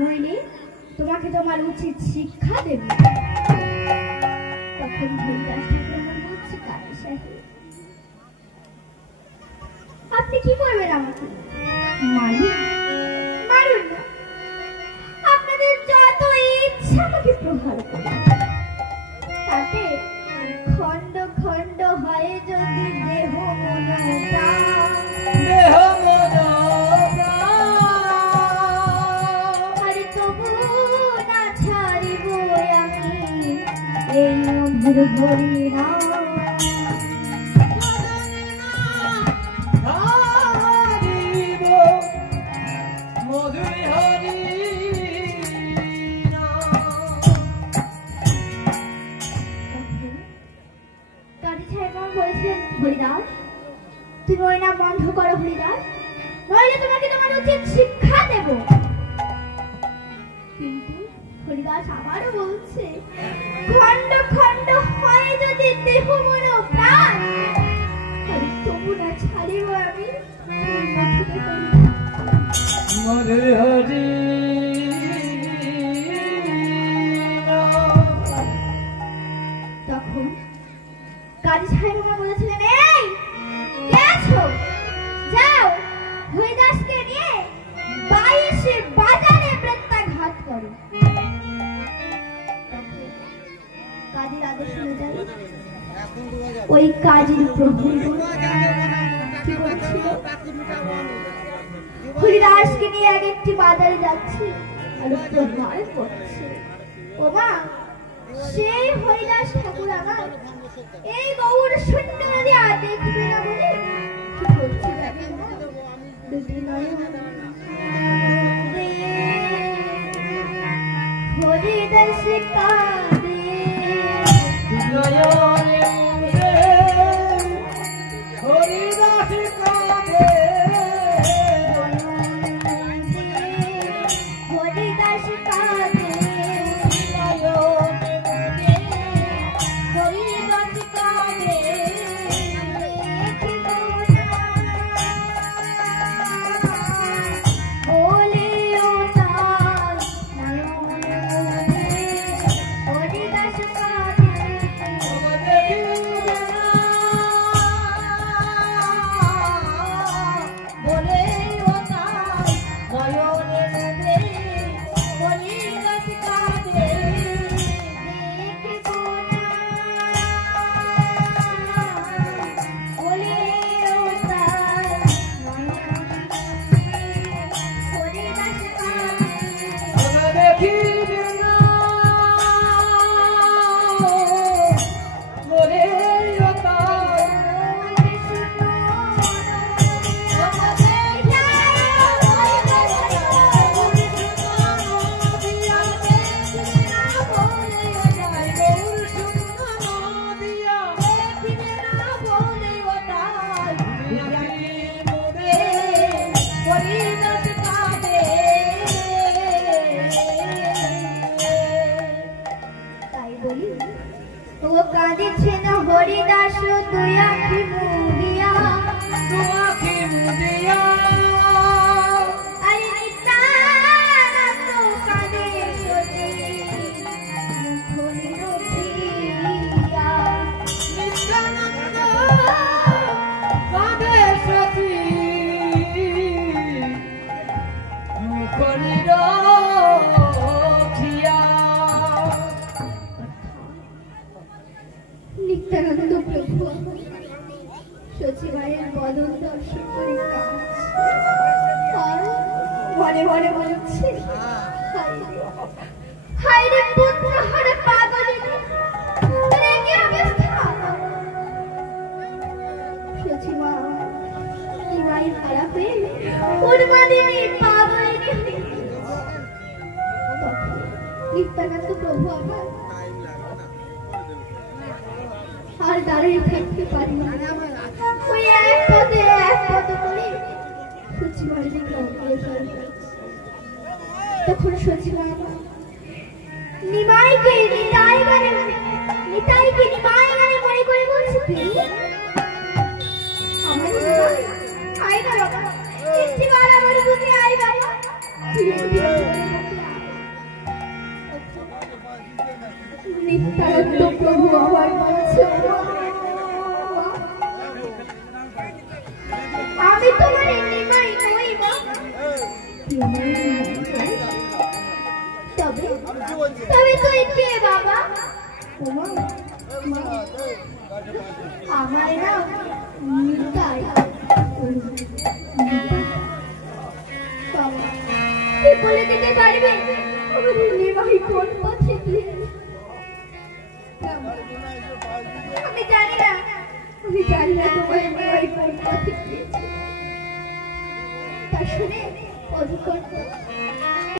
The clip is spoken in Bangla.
নইলে তোমাকে তোমার উচিত শিক্ষা দেব। তখন হরিদাস ঠাকুর বলছে, কালী সাহেব আপনি কি করবেন আমাকে? মারুন না, আপনাদের যত ইচ্ছা আমাকে প্রহার করুন, তাতে খণ্ড খণ্ড হয়ে যদি দেহ মন আরে তবু না ছাড়িব আমি এই মধুর হরিনাম। হরিদাস তুমি ওই নাম বন্ধ করো হরিদাস, নইলে তোমাকে তোমার উচিত শিক্ষা দেব। কিন্তু হরিদাস আবারও বলছে, খণ্ড খণ্ড হয় যদি দেহ মন প্রাণ, তবু না ছাড়িব আমি মধুর হরি। তখন কাজী সাহেব আমাকে বলেছিলেন, এই কে আছো, যাও হরিদাসকে নিয়ে 22 বাজারে প্রত্যাঘাত করো। কাজীর আদেশ অনুযায়ী ওই কাজীর প্রভু কি করছিল, হরিদাসকে নিয়ে এক একটি বাজারে যাচ্ছে আর প্রহার করছে। ও মা, সেই হরিদাস ঠাকুর আমার এই গৌর শূন্য দিয়া দেখবে না বলে কি করছে জানেন না, দুটি নয়ন হরিদাস কাঁদে নয়নে হরিদাস কাঁদে হরিদাস কাঁদে হরিদাস তুই আখি মুদিয়া আরে নিতানা তো কাঁদে সতে হরির প্রিয়া নিতানন্দ কাঁদে সতে হরির নিত্যানন্দ প্রভু সচিবায়ের বদন দর্শন করে আর মনে মনে বলছে, হায় রে পুত্র হারে পাগলিনী, রে কি অবস্থা। সচিবা নিমাই হারা হয়ে উন্মাদিনী পাগলিনী নিত্যানন্দ প্রভু আমার আর দাঁড়িয়ে থাকতে পারি না, ওই এক পদে করে সচিবার দিকে অগ্রসর হচ্ছে। তখন সচিবা নিতাইকে নিমাই গানে মনে করে বলছে, আমার নিমাই আয় না বাবা, একটিবার আমার বুকে আয় বাবা। নিত্যানন্দ প্রভু আমার বলছে আমি তোমার নিমাই নই মা। তবে তবে তুই কে বাবা? আমার নাম নিতাই। তুই বলে দিতে পারবে আমাদের নিমাই কোন পথে গিয়েছে? আমি জানি না তোমার নিমাই কোন পথে গিয়েছে। তা শুনে অধিকর্তা